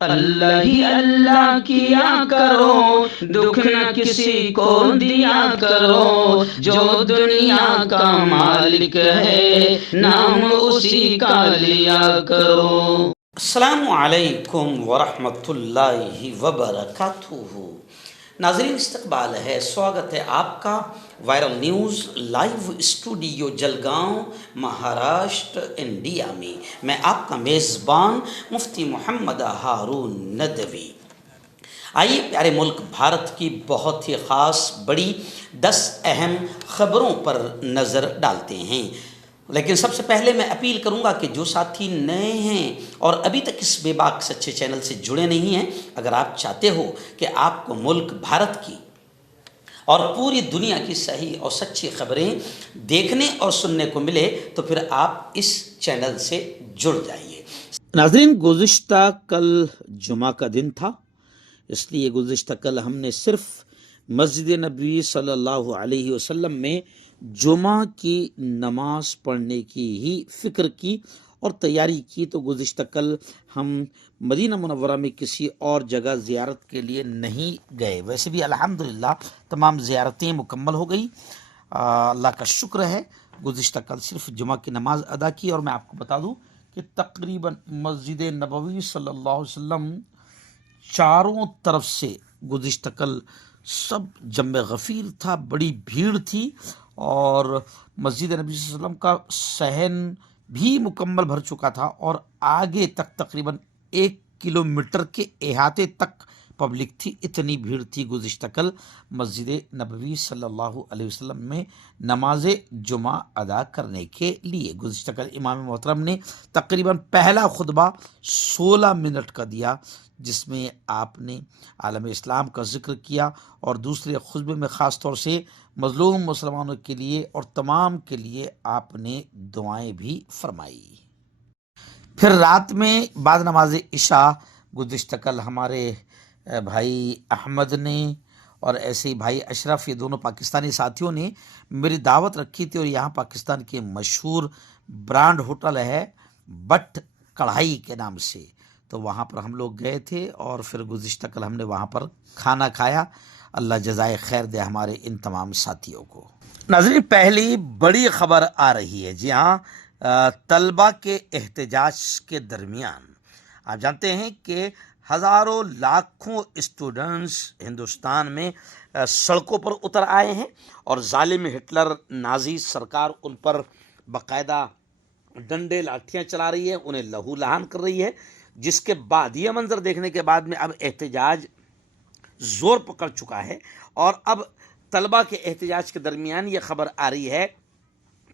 اللہ ہی اللہ کیا کرو، دکھ نہ کسی کو دیا کرو، جو دنیا کا مالک ہے نام اسی کا لیا کرو۔ السلام علیکم ورحمۃ اللہ وبرکاتہ۔ ناظرین استقبال ہے، سواگت ہے آپ کا viral news live studio Jalgaon Maharashtra India میں۔ میں آپ کا میزبان مفتی محمد ہارون ندوی۔ آئیے پیارے ملک بھارت کی بہت ہی خاص بڑی 10 اہم خبروں پر نظر ڈالتے ہیں، لیکن سب سے پہلے میں اپیل کروں گا کہ جو ساتھی نئے ہیں اور ابھی تک اس بے باک سچے چینل سے جڑے نہیں ہیں، اگر آپ چاہتے ہو کہ آپ کو ملک بھارت کی اور پوری دنیا کی صحیح اور سچی خبریں دیکھنے اور سننے کو ملے تو پھر آپ اس چینل سے جڑ جائیے۔ ناظرین، گزشتہ کل جمعہ کا دن تھا، اس لیے گزشتہ کل ہم نے صرف مسجد نبوی صلی اللہ علیہ وسلم میں جمعہ کی نماز پڑھنے کی ہی فکر کی اور تیاری کی، تو گزشتہ کل ہم مدینہ منورہ میں کسی اور جگہ زیارت کے لیے نہیں گئے۔ ویسے بھی الحمدللہ تمام زیارتیں مکمل ہو گئی، اللہ کا شکر ہے۔ گزشتہ کل صرف جمعہ کی نماز ادا کی، اور میں آپ کو بتا دوں کہ تقریباً مسجد نبوی صلی اللہ علیہ وسلم چاروں طرف سے گزشتہ کل سب جمع غفیر تھا، بڑی بھیڑ تھی، اور مسجد نبی صلی اللہ علیہ وسلم کا صحن بھی مکمل بھر چکا تھا، اور آگے تک تقریباً 1 کلومیٹر کے احاطے تک پبلک تھی، اتنی بھیڑ تھی گزشتہ کل مسجد نبوی صلی اللہ علیہ وسلم میں نماز جمعہ ادا کرنے کے لیے۔ گزشتہ کل امام محترم نے تقریباً پہلا خطبہ 16 منٹ کا دیا، جس میں آپ نے عالم اسلام کا ذکر کیا، اور دوسرے خطبے میں خاص طور سے مظلوم مسلمانوں کے لیے اور تمام کے لیے آپ نے دعائیں بھی فرمائی۔ پھر رات میں بعد نماز عشاء گزشتہ کل ہمارے بھائی احمد نے اور ایسے ہی بھائی اشرف، یہ دونوں پاکستانی ساتھیوں نے میری دعوت رکھی تھی، اور یہاں پاکستان کے مشہور برانڈ ہوٹل ہے بٹ کڑھائی کے نام سے، تو وہاں پر ہم لوگ گئے تھے، اور پھر گزشتہ کل ہم نے وہاں پر کھانا کھایا۔ اللہ جزائے خیر دے ہمارے ان تمام ساتھیوں کو۔ ناظرین، پہلی بڑی خبر آ رہی ہے، جی ہاں، طلبہ کے احتجاج کے درمیان آپ جانتے ہیں کہ ہزاروں لاکھوں اسٹوڈنٹس ہندوستان میں سڑکوں پر اتر آئے ہیں، اور ظالم ہٹلر نازی سرکار ان پر باقاعدہ ڈنڈے لاٹھیاں چلا رہی ہے، انہیں لہو لہان کر رہی ہے، جس کے بعد یہ منظر دیکھنے کے بعد میں اب احتجاج زور پکڑ چکا ہے، اور اب طلبہ کے احتجاج کے درمیان یہ خبر آ رہی ہے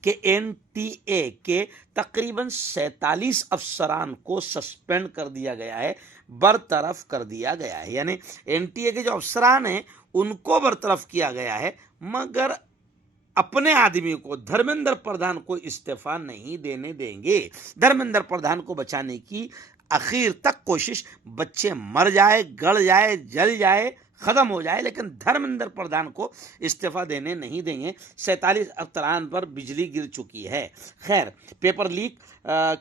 کہ NTA کے تقریباً 47 افسران کو سسپینڈ کر دیا گیا ہے، برطرف کر دیا گیا ہے، یعنی NTA کے جو افسران ہیں ان کو برطرف کیا گیا ہے، مگر اپنے آدمی کو دھرمیندر پردھان کو استعفیٰ نہیں دینے دیں گے۔ دھرمیندر پردھان کو بچانے کی آخر تک کوشش، بچے مر جائے، گڑ جائے، جل جائے، ختم ہو جائے، لیکن دھرمیندر پردھان کو استعفیٰ دینے نہیں دیں گے۔ 47 افسران پر بجلی گر چکی ہے۔ خیر، پیپر لیک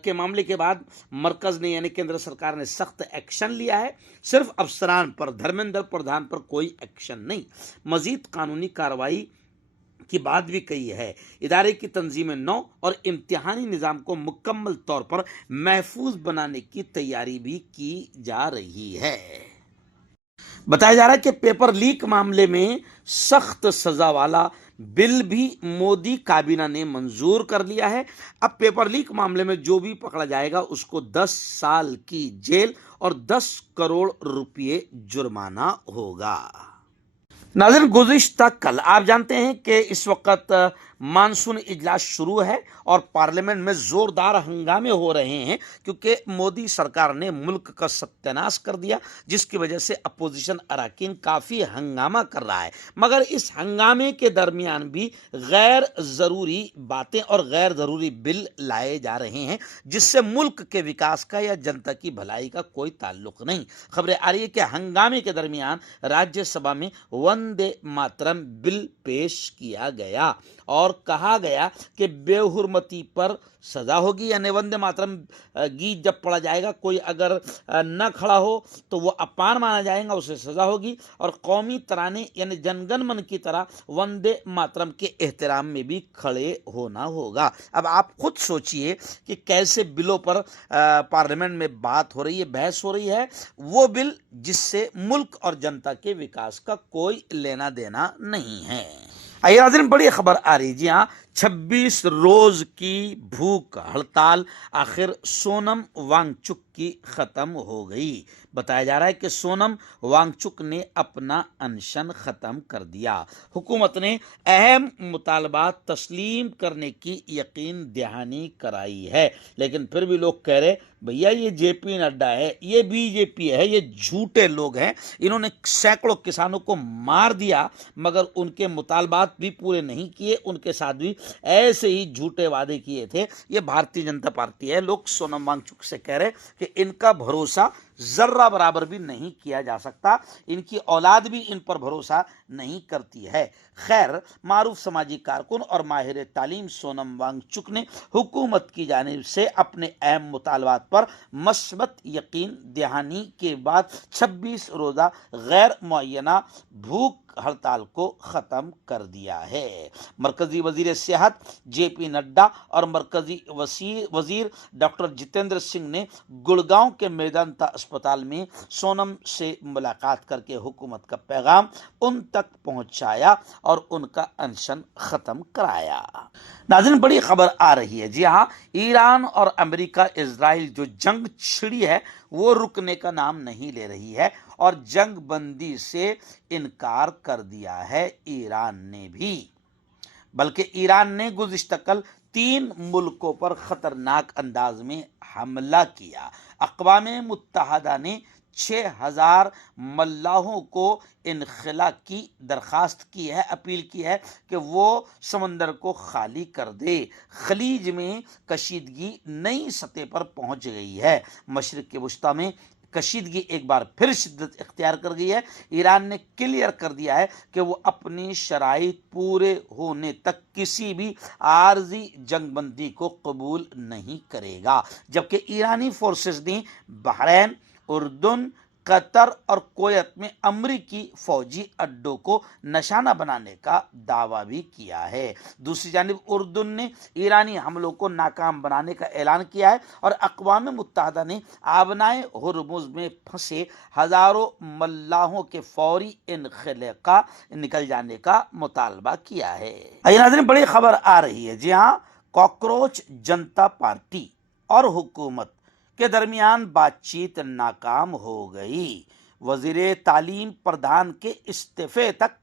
کے معاملے کے بعد مرکز نے یعنی کیندر سرکار نے سخت ایکشن لیا ہے، صرف افسران پر، دھرمیندر پردھان پر کوئی ایکشن نہیں، مزید قانونی کارروائی کی بات بھی کہی ہے۔ ادارے کی تنظیم نو اور امتحانی نظام کو مکمل طور پر محفوظ بنانے کی تیاری بھی کی جا رہی ہے۔ بتایا جا رہا ہے کہ پیپر لیک معاملے میں سخت سزا والا بل بھی مودی کابینہ نے منظور کر لیا ہے۔ اب پیپر لیک معاملے میں جو بھی پکڑا جائے گا اس کو 10 سال کی جیل اور 10 کروڑ روپے جرمانہ ہوگا۔ ناظرین، گزشتہ کل آپ جانتے ہیں کہ اس وقت مانسون اجلاس شروع ہے، اور پارلیمنٹ میں زوردار ہنگامے ہو رہے ہیں، کیونکہ مودی سرکار نے ملک کا ستیہ ناش کر دیا، جس کی وجہ سے اپوزیشن اراکین کافی ہنگامہ کر رہا ہے، مگر اس ہنگامے کے درمیان بھی غیر ضروری باتیں اور غیر ضروری بل لائے جا رہے ہیں، جس سے ملک کے وکاس کا یا جنتا کی بھلائی کا کوئی تعلق نہیں۔ خبریں آ رہی ہے کہ ہنگامے کے درمیان راجیہ سبھا میں वंदे मातरम बिल पेश किया गया और कहा गया कि बेहुरमती पर सजा होगी, यानी वंदे मातरम गीत जब पढ़ा जाएगा कोई अगर न खड़ा हो तो वो अपमान माना जाएगा, उसे सजा होगी। और कौमी तराने यानी जनगण मन की तरह वंदे मातरम के एहतराम में भी खड़े होना होगा। अब आप खुद सोचिए कि कैसे बिलों पर पार्लियामेंट में बात हो रही है, बहस हो रही है, वो बिल जिससे मुल्क और जनता के विकास का कोई लेना देना नहीं है। आइए नाज़रीन, बड़ी खबर आ रही जी हाँ, 26 रोज की भूख हड़ताल आखिर सोनम वांगचुक की खत्म हो गई। बताया जा रहा है कि सोनम वांगचुक ने अपना अनशन खत्म कर दिया। हुकूमत ने अहम मुतालबात तस्लीम करने की यकीन दहानी कराई है, लेकिन फिर भी लोग कह रहे भैया ये जेपी नड्डा है, ये बीजेपी है, ये झूठे लोग हैं, इन्होंने सैकड़ों किसानों को मार दिया मगर उनके मुतालबात भी पूरे नहीं किए, उनके साथ भी ऐसे ही झूठे वादे किए थे। ये भारतीय जनता पार्टी है। लोग सोनम वांगचुक से कह रहे कि इनका भरोसा जर्रा बराबर भी नहीं किया जा सकता, इनकी औलाद भी इन पर भरोसा नहीं करती है। खैर, मारूफ समाजी कारकुन और माहिर तालीम सोनम वांगचुक ने हुकूमत की जानिब से अपने अहम मुतालबात पर मस्बत यकीन दहानी के बाद 26 रोज़ा गैर मुअय्यना भूख हड़ताल को ख़त्म कर दिया है। मरकजी वजीर सेहत जेपी नड्डा और मरकजी वजीर डॉक्टर जितेंद्र सिंह ने गुड़गांव के मेदांता अस्पताल में सोनम से मुलाकात करके हुकूमत का पैगाम उन तक पहुंचाया और उनका अनशन ख़त्म कराया। नाज़रीन, बड़ी खबर आ रही है जी हाँ, ईरान और अमेरिका इजराइल जो जंग छिड़ी है वो रुकने का नाम नहीं ले रही है और जंग बंदी से इनकार कर दिया है ईरान ने भी। बल्कि ईरान ने गुज़िश्ता कल 3 मुल्कों पर खतरनाक अंदाज में हमला किया। अक़वाम मुत्तहदा ने 6000 मल्लाहों को इनखला की दरख्वास्त की है, अपील की है कि वो समंदर को खाली कर दे। खलीज में कशीदगी नई सतह पर पहुंच गई है। मशरिक़ वुस्ता में कशीदगी एक बार फिर शिद्दत इख्तियार कर गई है। ईरान ने क्लियर कर दिया है कि वो अपनी शराइत पूरे होने तक किसी भी आर्जी जंगबंदी को कबूल नहीं करेगा, जबकि ईरानी फोर्सेस ने बहरैन, उर्दुन, कतर और कुवैत में अमरीकी फौजी अड्डों को निशाना बनाने का दावा भी किया है। दूसरी जानिब उर्दुन ने ईरानी हमलों को नाकाम बनाने का ऐलान किया है और अक़वाम मुत्तहदा ने आबनाए हुर्मुज़ में फंसे हज़ारों मल्लाहों के फौरी इनखला का निकल जाने का मुतालबा किया है। आइए नाज़रीन, बड़ी खबर आ रही है जी हाँ, कॉकरोच जनता पार्टी और हुकूमत के दरमियान बातचीत नाकाम हो गई। वज़ीर तालीम प्रधान के इस्तीफे तक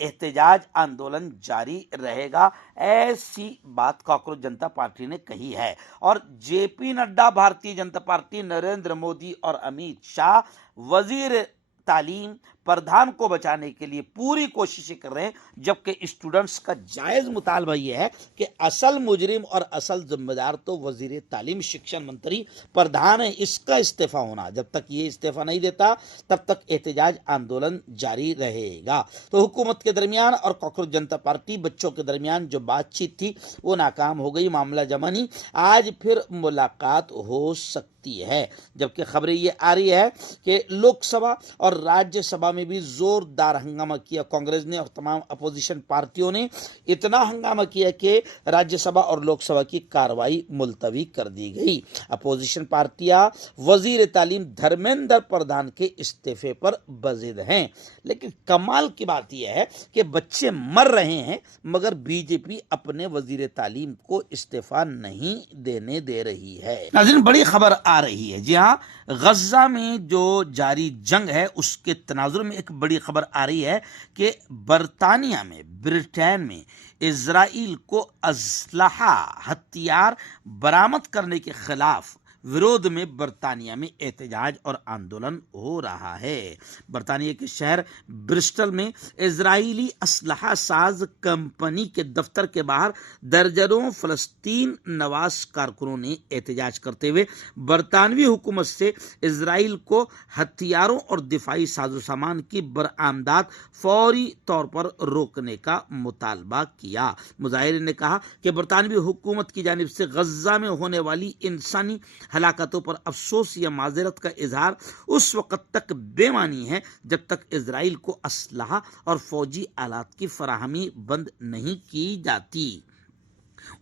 एहतजाज आंदोलन जारी रहेगा, ऐसी बात कॉकरोच जनता पार्टी ने कही है। और जेपी नड्डा, भारतीय जनता पार्टी, नरेंद्र मोदी और अमित शाह वज़ीर तालीम प्रधान को बचाने के लिए पूरी कोशिशें कर रहे हैं, जबकि स्टूडेंट्स का जायज़ मुतालबा यह है कि असल मुजरिम और असल जिम्मेदार तो वजीर तालीम शिक्षण मंत्री प्रधान है, इसका इस्तीफा होना। जब तक ये इस्तीफा नहीं देता तब तक एहतजाज आंदोलन जारी रहेगा। तो हुकूमत के दरमियान और कॉकरोच जनता पार्टी बच्चों के दरमियान जो बातचीत थी वो नाकाम हो गई, मामला जमा नहीं। आज फिर मुलाकात हो सकती है, जबकि खबरें ये आ रही है कि लोकसभा और राज्यसभा में भी जोरदार हंगामा किया कांग्रेस ने और तमाम अपोजिशन पार्टियों ने। इतना हंगामा किया कि राज्यसभा और लोकसभा की कार्रवाई मुलतवी कर दी गई। अपोजिशन पार्टियां वजीर तालीम धर्मेंद्र प्रधान के इस्तीफे पर बजिद हैं, लेकिन कमाल की बात यह है कि बच्चे मर रहे हैं मगर बीजेपी अपने वजीर तालीम को इस्तीफा नहीं देने दे रही है। नाज़रीन, बड़ी खबर आ रही है जी हाँ, गजा में जो जारी जंग है उसके तनाजुर में एक बड़ी खबर आ रही है कि बरतानिया में, ब्रिटेन में इजराइल को असलहा हथियार बरामद करने के खिलाफ विरोध में बरतानिया में एहतजाज और आंदोलन हो रहा है। बरतानिया के शहर ब्रिस्टल में इजरायली असलहा साज कंपनी के दफ्तर के बाहर दर्जनों फलस्तीन नवाज कारकुनों ने एहतजाज करते हुए बरतानवी हुकूमत से इजराइल को हथियारों और दिफाई साजो सामान की बरामदात फौरी तौर पर रोकने का मुतालबा किया। मुजाहिरीन ने कहा कि बरतानवी हुकूमत की जानिब से गजा में होने वाली इंसानी हलाकतों पर अफसोस या माजरत का इजहार उस वक़्त तक बेमानी है जब तक इजराइल को असलहा और फौजी आलात की फराहमी बंद नहीं की जाती।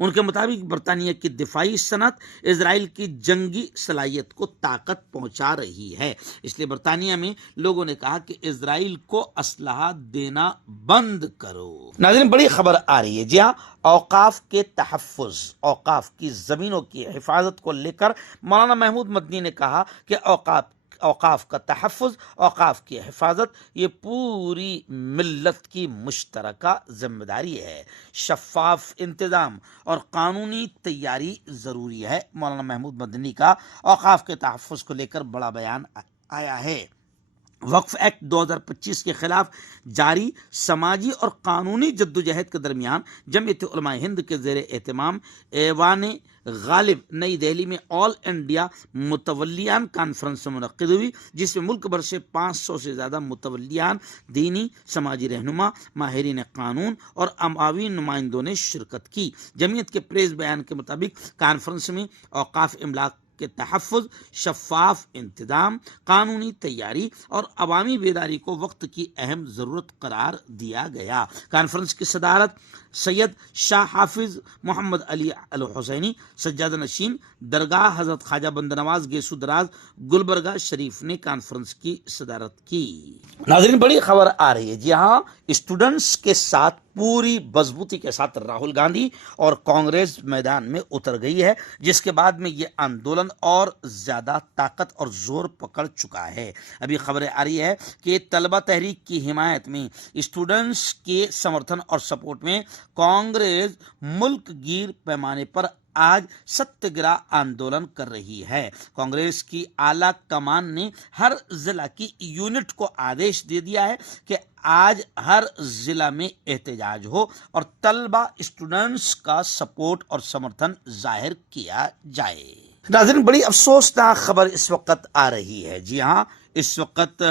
उनके मुताबिक बरतानिया की दिफाई सनत इजराइल की जंगी सलाहियत को ताकत पहुंचा रही है, इसलिए बरतानिया में लोगों ने कहा कि इजराइल को असलहा देना बंद करो। नाज़रीन, बड़ी खबर आ रही है। जी हाँ, औकाफ के तहफ़्फ़ुज़, औकाफ की ज़मीनों की हिफाजत को लेकर मौलाना महमूद मदनी ने कहा कि औकाफ का तहफ़्फ़ुज़, औकाफ की हिफाजत ये पूरी मिल्लत की मुश्तरका जिम्मेदारी है। शफ़ाफ इंतज़ाम और कानूनी तैयारी ज़रूरी है। मौलाना महमूद मदनी का औकाफ के तहफ़्फ़ुज़ को लेकर बड़ा बयान आया है। वक्फ एक्ट 2025 के खिलाफ जारी समाजी और कानूनी जद्दोजहद के दरमियान जमीयत उलमा हिंद के ज़ेर एहतमाम ऐवान गालिब नई दिल्ली में ऑल इंडिया मुतवल्लियान कॉन्फ्रेंस मुनक्किद हुई, जिसमें मुल्क भर से 500 से ज़्यादा मुतवल्लियान, दीनी, समाजी रहनुमा, माहिरीन कानून और अमावी नुमाइंदों ने शिरकत की। जमीयत के प्रेस बयान के मुताबिक कॉन्फ्रेंस में औकाफ इमलाक के तहफ़्फ़ुज़, शफ़ाफ इंतज़ाम, कानूनी तैयारी और अवामी बेदारी को वक्त की अहम ज़रूरत करार दिया गया। कॉन्फ्रेंस की सदारत सैयद शाह हाफिज़ मोहम्मद अली अल हुसैनी, सज्जादा नशीन, दरगाह हज़रत ख्वाजा बंद नवाज गेसू दराज, गुलबर्गा शरीफ ने कॉन्फ्रेंस की सदारत की। नाज़रीन, बड़ी खबर आ रही है। जी हाँ, स्टूडेंट्स के साथ पूरी मजबूती के साथ राहुल गांधी और कांग्रेस मैदान में उतर गई है, जिसके बाद में ये आंदोलन और ज़्यादा ताकत और जोर पकड़ चुका है। अभी खबरें आ रही है कि तलबा तहरीक की हिमायत में, स्टूडेंट्स के समर्थन और सपोर्ट में कांग्रेस मुल्क गिर पैमाने पर आज सत्याग्रह आंदोलन कर रही है। कांग्रेस की आला कमान ने हर जिला की यूनिट को आदेश दे दिया है कि आज हर जिला में एहतजाज हो और तलबा स्टूडेंट्स का सपोर्ट और समर्थन जाहिर किया जाए। नाज़रीन, बड़ी अफसोसनाक खबर इस वक्त आ रही है। जी हाँ, इस वक्त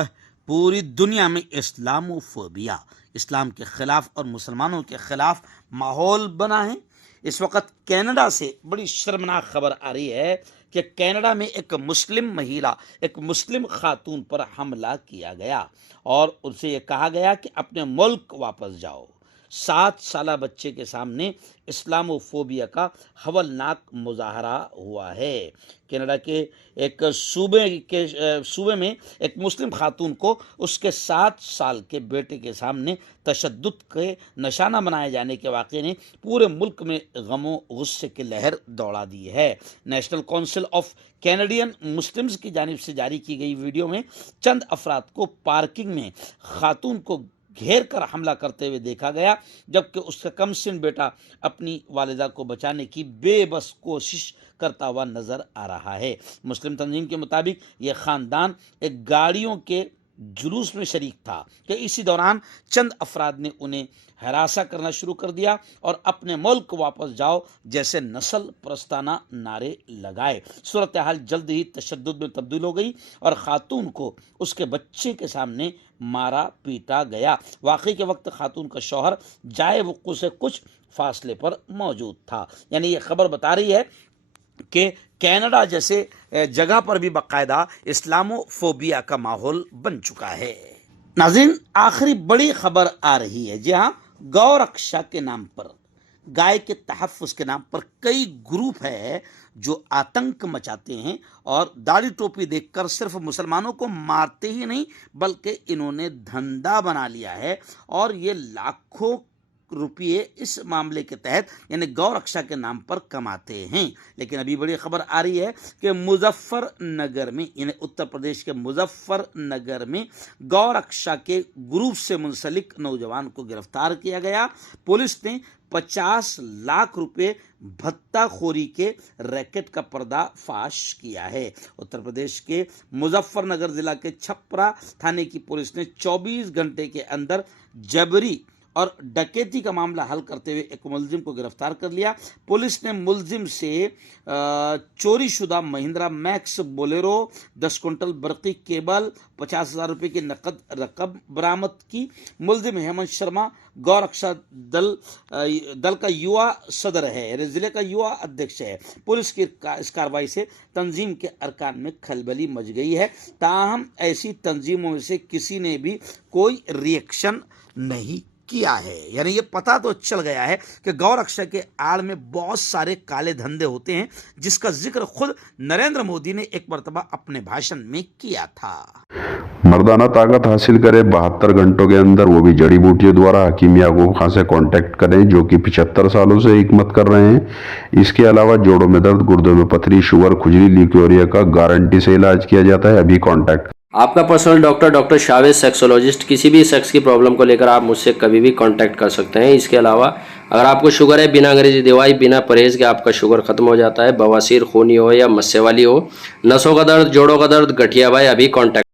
पूरी दुनिया में इस्लामोफोबिया, इस्लाम के खिलाफ और मुसलमानों के खिलाफ माहौल बना है। इस वक्त कनाडा से बड़ी शर्मनाक खबर आ रही है कि कनाडा में एक मुस्लिम महिला, एक मुस्लिम खातून पर हमला किया गया और उनसे ये कहा गया कि अपने मुल्क वापस जाओ। 7 साला बच्चे के सामने इस्लामोफोबिया का हवलनाक मुजाहरा हुआ है। कनाडा के एक सूबे में एक मुस्लिम खातून को उसके 7 साल के बेटे के सामने तशद्दुद के निशाना बनाए जाने के वाक़े ने पूरे मुल्क में गमो गुस्से की लहर दौड़ा दी है। National council of Canadian Muslims की जानिब से जारी की गई वीडियो में चंद अफराद को पार्किंग में खातून को घेर कर हमला करते हुए देखा गया, जबकि उसका कमसिन बेटा अपनी वालिदा को बचाने की बेबस कोशिश करता हुआ नजर आ रहा है। मुस्लिम तंजीम के मुताबिक यह खानदान एक गाड़ियों के जुलूस में शरीक था कि इसी दौरान चंद अफराद ने उन्हें हरासा करना शुरू कर दिया और अपने मुल्क वापस जाओ जैसे नस्ल प्रस्ताना नारे लगाए। सूरत हाल जल्द ही तशद्दुद में तब्दील हो गई और खातून को उसके बच्चे के सामने मारा पीटा गया। वाकई के वक्त खातून का शौहर जाए वक़्त से कुछ फासले पर मौजूद था। यानी ये खबर बता रही है कि कनाडा जैसे जगह पर भी बाकायदा इस्लामोफोबिया का माहौल बन चुका है। नाज़रीन, आखिरी बड़ी खबर आ रही है। जी हाँ, गौ रक्षा के नाम पर, गाय के तहफ़्फ़ुज़ के नाम पर कई ग्रुप है जो आतंक मचाते हैं और दाढ़ी टोपी देखकर सिर्फ मुसलमानों को मारते ही नहीं बल्कि इन्होंने धंधा बना लिया है और ये लाखों रुपये इस मामले के तहत यानी गौ रक्षा के नाम पर कमाते हैं। लेकिन अभी बड़ी खबर आ रही है कि मुजफ्फरनगर में यानी उत्तर प्रदेश के मुजफ्फरनगर में गौ रक्षा के ग्रुप से मुंसलिक नौजवान को गिरफ्तार किया गया। पुलिस ने 50 लाख रुपए भत्ता खोरी के रैकेट का पर्दाफाश किया है। उत्तर प्रदेश के मुजफ्फरनगर जिला के छपरा थाने की पुलिस ने 24 घंटे के अंदर जबरी और डकैती का मामला हल करते हुए एक मुलजिम को गिरफ्तार कर लिया। पुलिस ने मुलजिम से चोरी शुदा महिंद्रा मैक्स बोलेरो, 10 कुंटल बरकी केबल, 50,000 रुपये की नकद रकम बरामद की। मुलजिम हेमंत शर्मा गौरक्षा दल का युवा सदर है, यानी जिले का युवा अध्यक्ष है। पुलिस की इस कार्रवाई से तंजीम के अरकान में खलबली मच गई है। ताहम ऐसी तंजीमों में से किसी ने भी कोई रिएक्शन नहीं किया है। यानी ये पता तो चल गया है कि गौरक्षा के आड़ में बहुत सारे काले धंधे होते हैं, जिसका जिक्र खुद नरेंद्र मोदी ने एक मर्तबा अपने भाषण में किया था। मर्दाना ताकत हासिल करे 72 घंटों के अंदर, वो भी जड़ी बूटियों द्वारा। हकीम याकूब खान से कांटेक्ट करें, जो कि 75 सालों से हिकमत कर रहे हैं। इसके अलावा जोड़ों में दर्द, गुर्दों में पथरी, शुगर, खुजली, ल्यूकोरिया का गारंटी से इलाज किया जाता है। अभी कांटेक्ट। आपका पर्सनल डॉक्टर शावेज सेक्सोलॉजिस्ट। किसी भी सेक्स की प्रॉब्लम को लेकर आप मुझसे कभी भी कांटेक्ट कर सकते हैं। इसके अलावा अगर आपको शुगर है, बिना अंग्रेजी दवाई, बिना परहेज के आपका शुगर खत्म हो जाता है, बवासीर, खूनी हो या मस्से वाली हो, नसों का दर्द, जोड़ों का दर्द, गठिया भाई, अभी कांटेक्ट।